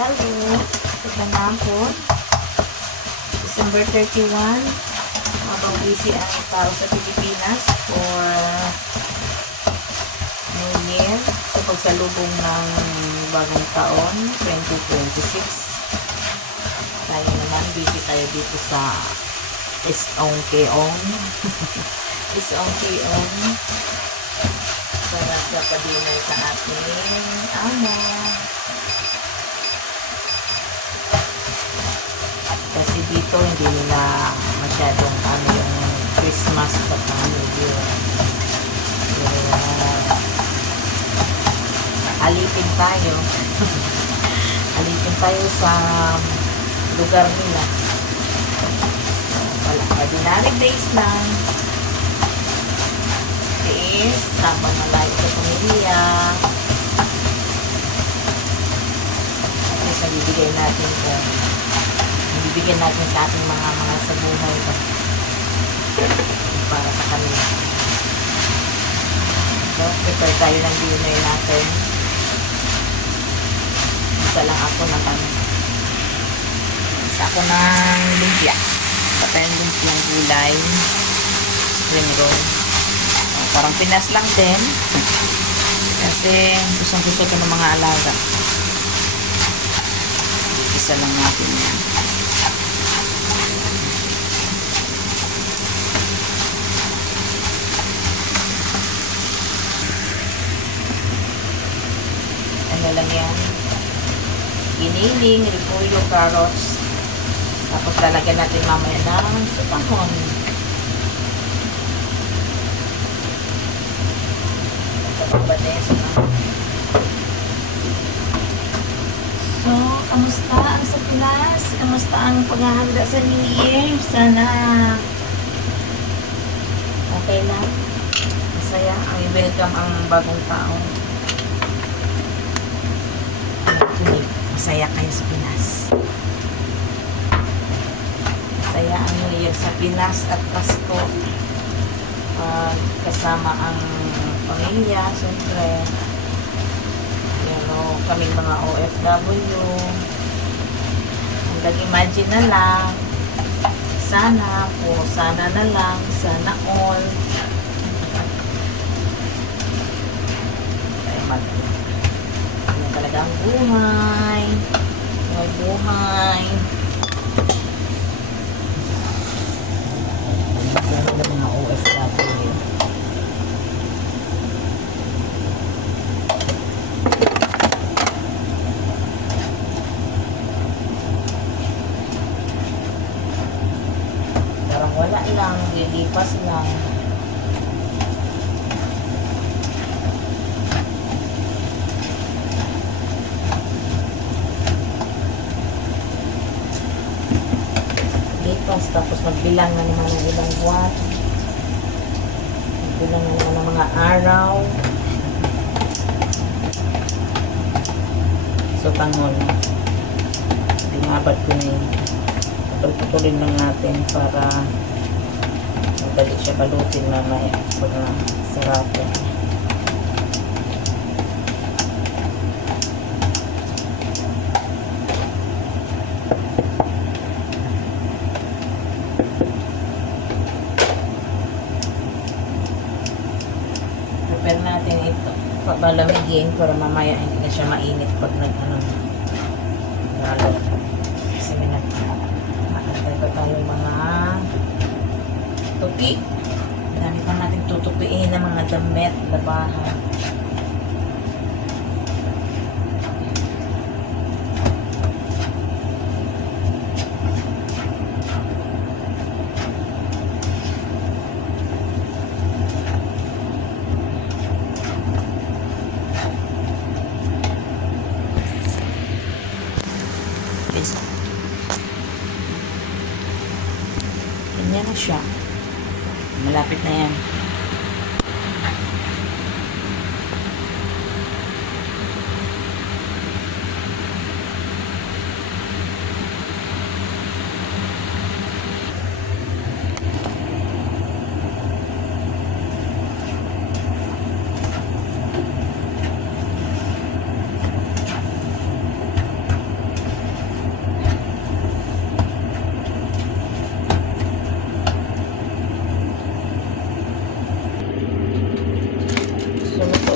Hello. Tignan po. December 31. Habang busy ang tao sa Pilipinas for New Year. Sa pagsalubong ng bagong taon, 2026. Tayo naman, busy tayo dito sa Isong-Keong. Isong-Keong. Para sa padinay sa ating amo. Kasi dito hindi nila masyadong yung Christmas at New Year. Alipin tayo. Alipin tayo sa lugar nila. Wala, ordinary days lang. Is habang malayo sa pamilya. At least nabibigay natin sa ating mga sa buhay para sa kanila. So, prepare tayo ng dinner natin. Isa lang ako isa ako ng lumpia. Patayin lumpiang gulay. Spring roll. Parang Pinas lang din. Kasi gustong-gusto ko ng mga alaga. Isa lang natin yan. Ano lang yan? Giniling, repolyo, carrots. Tapos lalagyan natin mamaya ng supahon. So, kamusta ang sa Pinas? Kamusta ang paghahanda sa New Year? Sana okay lang. Masaya. Ang welcome ang bagong taon. Masaya kayo sa Pinas. Masaya ang New Year sa Pinas at Pasko. Kasama ang pamilya, siyempre. Kaming mga OFW. Hanggang imagine na lang. Sana po, sana na lang, sana all. Ano talaga ang buhay. Ang buhay. Ano na mga OFW. Wala lang, lilipas lang. Lipas, tapos magbilang na naman ng ilang buwan. Magbilang na naman ng mga araw. So, tanghol. Dinabad ko na yun. Pagputulin lang natin para madali siya balutin mamaya pag sarapin. Prepare natin ito. Pabalamigin para mamaya hindi na siya mainit pag lalo. Kasi makantay pa tayo mga tupi. Dami pa natin tutupiin ng mga damit, labahan. Ganyan na siya. Malapit na yan.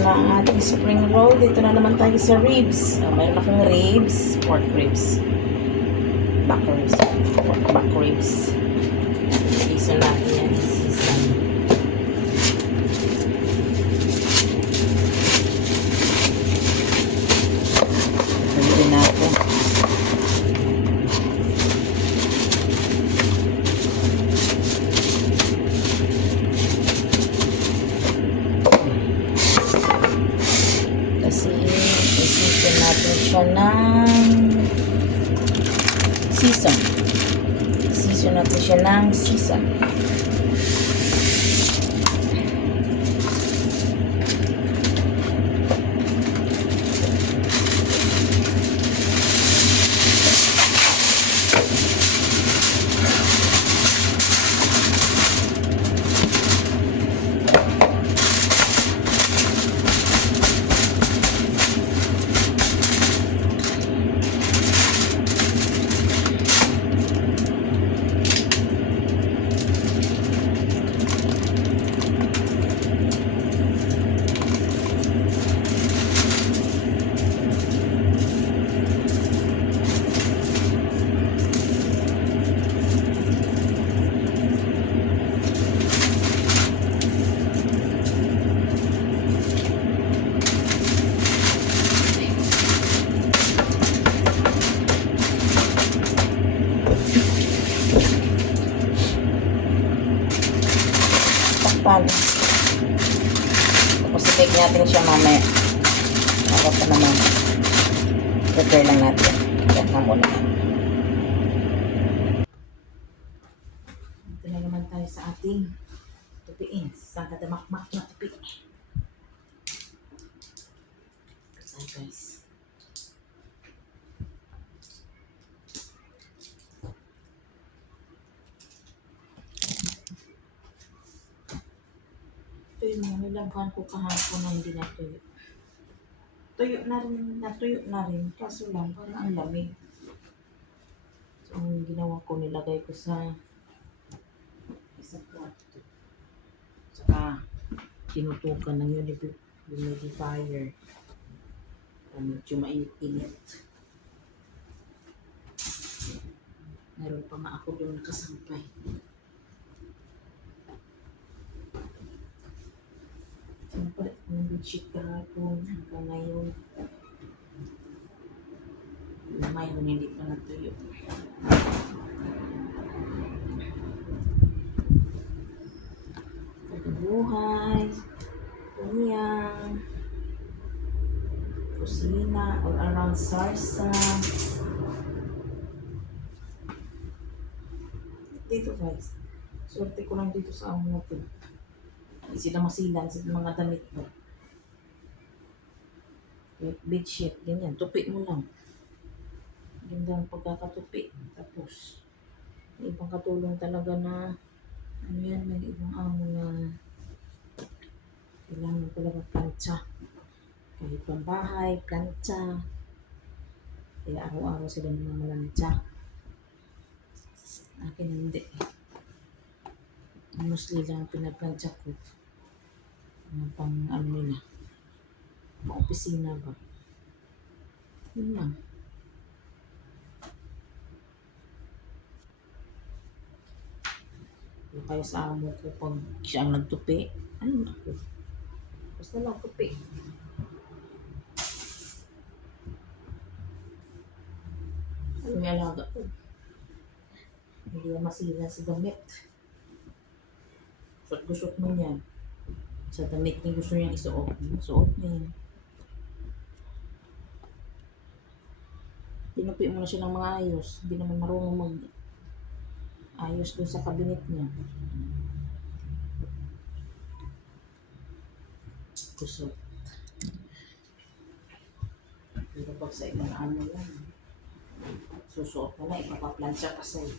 na ang ating spring roll. Dito na naman tayo sa ribs. Mayroon akong ribs, pork ribs. Back ribs. Back ribs. Isa natin yan. Season. Pwede natin. Kasi i-season natin siya ng season. Season natin siya ng season. Takpan. Tapos i-bake natin siya mamaya. Ako pa naman. Prepare lang natin. Yan na muna. Ito na naman tayo sa ating tupiin. Sa kadamakmak na tupi. Kasi guys. Ito yung mga nilabhan ko kahapon na hindi natuyo. Natuyo na rin. Kaso lang, parang ang lamig. So, ang ginawa ko, nilagay ko sa isang kwarto. Saka, tinutukan ng humidifier. Medyo mainit-init. Meron pa nga ako doon nakasampay. Siyempre, ang bedsheet kahapon hanggang ngayon. Ngayon, hindi pa natuyo. Pagkabuhay, kunyang, kusina, all around sarsa. Dito guys, swerte ko lang dito sa amo natin. Hindi sila masilan sa mga damit mo. Bedsheet, ganyan. Tupi mo lang. Ganda ang pagkakatupi. Tapos, may ibang katulong talaga na ano yan, may ibang amo na kailangan talaga plancha. Kahit pang bahay, plancha. Kaya araw-araw sila namamalansya. Akin hindi. Mostly lang ang pinaplancha ko. Pang ano nila. Pang opisina ba? Yun lang. Yung kaya sa amo ko pag siya ang nagtupi. Ay, naku. Basta lang tupi. Ano yung alaga ko? Hindi na masila sa damit. Suot mo yan. Sa damit niya gusto niyang isuot. Suot niya yan. Tinupi mo na siya ng mga ayos. Hindi naman marunong mag-ayos doon sa kabinet niya. Kusot. Pero pag sa ibang ano yan, susuot mo na, ipapaplansya ka sa'yo.